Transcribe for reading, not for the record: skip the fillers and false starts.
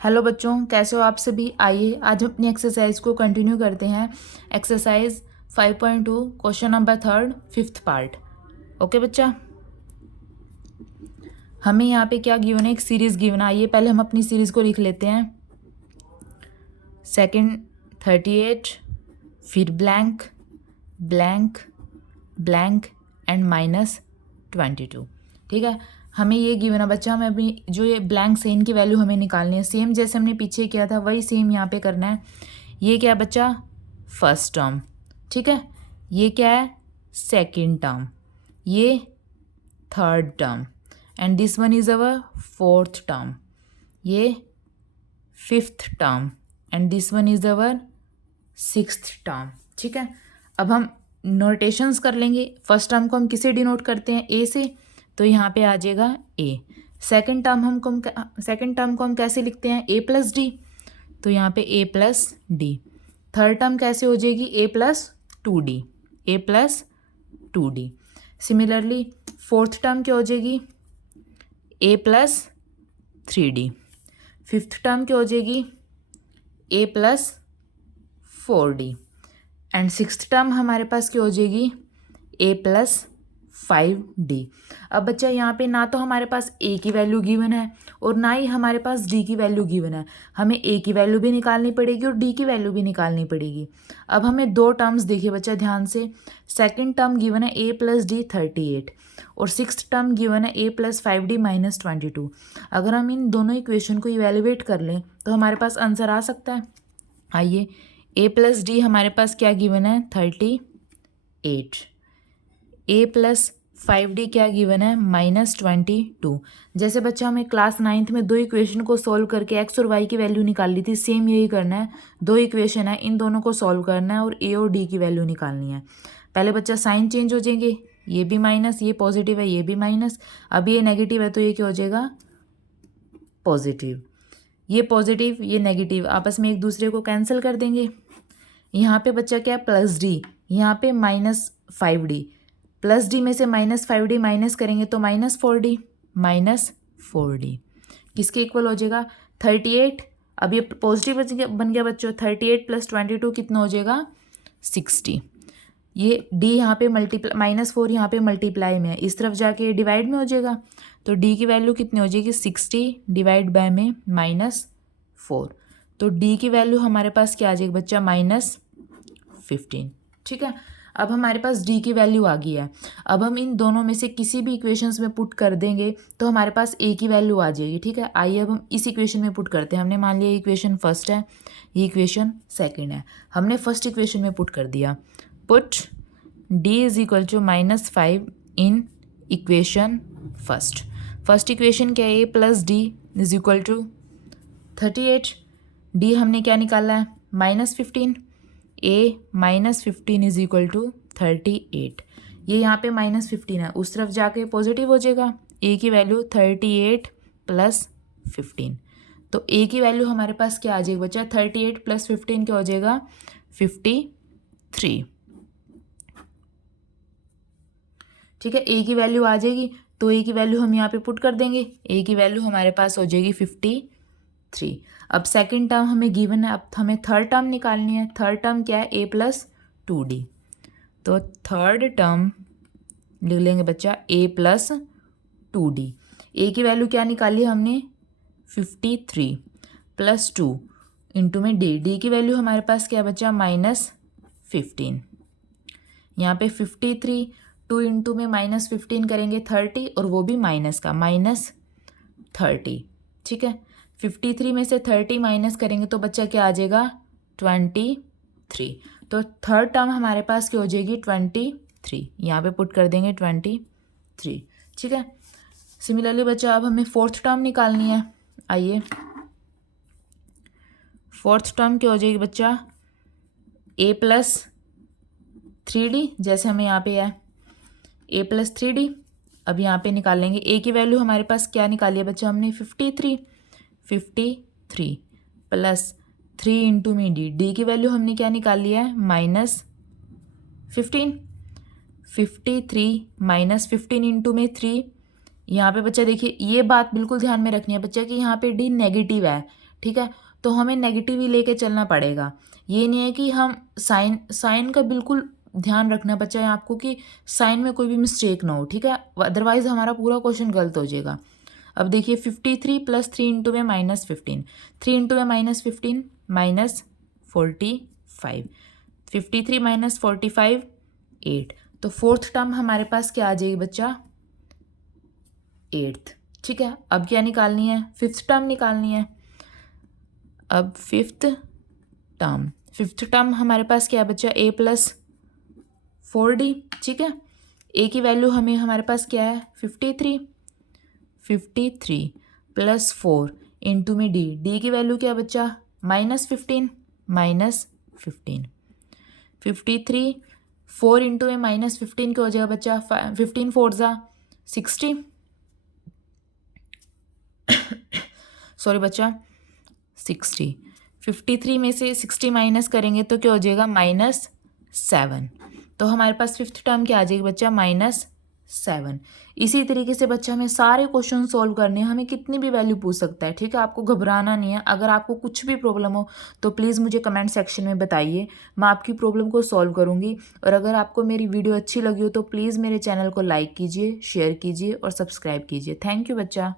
Hello बच्चों, कैसे हो आप सभी। आइए आज हम अपनी एक्सरसाइज को कंटिन्यू करते हैं। Exercise 5.2 question number 3 5th part. Okay बच्चा, हमें यहाँ पे क्या गिवन है, एक सीरीज गिवन है। आइए पहले हम अपनी सीरीज को लिख लेते हैं। सेकंड 38, फिर ब्लैंक ब्लैंक ब्लैंक एंड -22। ठीक है, हमें ये गिवन है बच्चा। हमें अभी जो ये ब्लैंक से इनकी वैल्यू हमें निकालनी है। सेम जैसे हमने पीछे किया था वही सेम यहाँ पे करना है। ये क्या है बच्चा, फर्स्ट टर्म। ठीक है, ये क्या है, सेकंड टर्म, ये third term and this one is our fourth term, ये fifth term and this one is our sixth term. ठीक है, अब हम नोटेशंस कर लेंगे। फर्स्ट टर्म को हम किसे डिनोट करते हैं, ए से, तो यहाँ पे आ जाएगा ए। सेकंड टर्म को हम कैसे लिखते हैं, ए प्लस डी, तो यहाँ पे a plus d. Third term कैसे हो जाएगी, a plus two d, a plus two d. Similarly fourth term क्या हो जाएगी, a plus three d. Fifth term क्या हो जाएगी, a plus four d and sixth term हमारे पास क्या हो जाएगी, ए प्लस फाइव डी। अब बच्चा यहाँ पे ना तो हमारे पास ए की वैल्यू गिवन है और ना ही हमारे पास डी की वैल्यू गिवन है। हमें ए की वैल्यू भी निकालनी पड़ेगी और डी की वैल्यू भी निकालनी पड़ेगी। अब हमें दो टर्म्स देखिए बच्चा ध्यान से। सेकंड टर्म गिवन है ए प्लस डी 38 और सिक्स्थ टर्म गिवन है ए प्लस 5d माइनस 22। अगर हम इन दोनों इक्वेशन को इवेल्युएट कर लें तो हमारे पास आंसर आ सकता है। आइए, ए प्लस डी हमारे पास क्या गिवन है, 38। ए प्लस 5d क्या गिवन है, -22। जैसे बच्चा हमें क्लास 9th में दो इक्वेशन को सॉल्व करके एक्स और वाई की वैल्यू निकाल ली थी, सेम यही करना है। दो इक्वेशन है, इन दोनों को सॉल्व करना है और ए और डी की वैल्यू निकालनी है। पहले बच्चा साइन चेंज हो जाएंगे, ये भी माइनस, ये पॉजिटिव है, ये भी माइनस। अब ये नेगेटिव है तो ये क्या हो जाएगा, पॉजिटिव। ये पॉजिटिव ये नेगेटिव आपस में एक दूसरे को कैंसिल कर देंगे। यहाँ पे बच्चा क्या है, प्लस डी, यहाँ पे -5d। प्लस डी में से -5d माइनस करेंगे तो -4d, -4d किसके इक्वल हो जाएगा, 38। अब ये पॉजिटिव बन गया बच्चों, 38 + 22 कितना हो जाएगा, 60। ये d यहाँ पे -4 यहाँ पे मल्टीप्लाई में है, इस तरफ जाके डिवाइड में हो जाएगा। तो d की वैल्यू कितनी हो जाएगी, 60 डिवाइड बाय में -4। तो d की वैल्यू हमारे पास क्या आ जाएगी बच्चा, -15। ठीक है, अब हमारे पास d की वैल्यू आ गई है। अब हम इन दोनों में से किसी भी इक्वेशंस में पुट कर देंगे तो हमारे पास a की वैल्यू आ जाएगी। ठीक है, आइए अब हम इस इक्वेशन में पुट करते हैं। हमने मान लिया इक्वेशन फर्स्ट है, ये इक्वेशन सेकंड है। हमने फर्स्ट इक्वेशन में पुट कर दिया, put d is equal to -5 in equation first. First equation क्या है, a plus d is equal to 38। d हमने क्या निकाला है, -15। a -15 is equal to 38। ये यहाँ पे -15 है, उस तरफ जाके पॉजिटिव हो जाएगा। a की वैल्यू 38 + 15, तो a की वैल्यू हमारे पास क्या आ जाएगी बच्चा, 38 + 15 क्या हो जाएगा, 53। ठीक है, a की वैल्यू आ जाएगी तो a की वैल्यू हम यहाँ पे पुट कर देंगे। a की वैल्यू हमारे पास हो जाएगी 53। अब सेकंड टर्म हमें गिवन है, अब हमें थर्ड टर्म निकालनी है। थर्ड टर्म क्या है, a + 2d। तो थर्ड टर्म लिख लेंगे बच्चा a + 2d। a की वैल्यू क्या निकाली हमने, 53 + 2 इंटू में d की वैल्यू हमारे पास क्या है बच्चा, -15। यहाँ पे 53, 2 इंटू में -15 करेंगे 30 और वो भी माइनस का -30। ठीक है, 53 में से 30 माइनस करेंगे तो बच्चा क्या आ जाएगा, 23। तो थर्ड टर्म हमारे पास क्या हो जाएगी, 23। यहाँ पे पुट कर देंगे 23। ठीक है, सिमिलरली बच्चा अब हमें फोर्थ टर्म निकालनी है। आइए, फोर्थ टर्म क्या हो जाएगी बच्चा, a + 3d, जैसे हमें यहाँ पे है a + 3d। अब यहाँ पे निकाल लेंगे a की वैल्यू हमारे पास क्या निकाली है बच्चा हमने, 53 + 3 इंटू में d की वैल्यू हमने क्या निकाल लिया है, -15। 53 -15 इंटू में 3। यहाँ पे बच्चा देखिए, ये बात बिल्कुल ध्यान में रखनी है बच्चा कि यहाँ पे d नेगेटिव है, ठीक है, तो हमें नेगेटिव ही लेके चलना पड़ेगा। ये नहीं है कि हम साइन का बिल्कुल ध्यान रखना बच्चा है आपको कि साइन में कोई भी मिस्टेक ना हो, ठीक है, अदरवाइज हमारा पूरा क्वेश्चन गलत हो जाएगा। अब देखिए 53 प्लस 3 इंटू में -15, 3 इंटू में -15 -45, 53 -45 8। तो फोर्थ टर्म हमारे पास क्या आ जाएगी बच्चा, 8th। ठीक है, अब क्या निकालनी है, फिफ्थ टर्म निकालनी है। अब फिफ्थ टर्म हमारे पास क्या है बच्चा, a + 4d। ठीक है, a की वैल्यू हमारे पास क्या है 53 प्लस 4 इंटू में d की वैल्यू क्या है बच्चा -15 53 4 इंटू में -15 क्या हो जाएगा बच्चा 15 4 ज़ा 60 सॉरी बच्चा 60। 53 में से 60 माइनस करेंगे तो क्या हो जाएगा -7। तो हमारे पास फिफ्थ टर्म क्या आ जाएगी बच्चा -7। इसी तरीके से बच्चा हमें सारे क्वेश्चन सॉल्व करने हैं, हमें कितनी भी वैल्यू पूछ सकता है। ठीक है, आपको घबराना नहीं है। अगर आपको कुछ भी प्रॉब्लम हो तो प्लीज़ मुझे कमेंट सेक्शन में बताइए, मैं आपकी प्रॉब्लम को सॉल्व करूँगी। और अगर आपको मेरी वीडियो अच्छी लगी हो तो प्लीज़ मेरे चैनल को लाइक कीजिए, शेयर कीजिए और सब्सक्राइब कीजिए। थैंक यू बच्चा।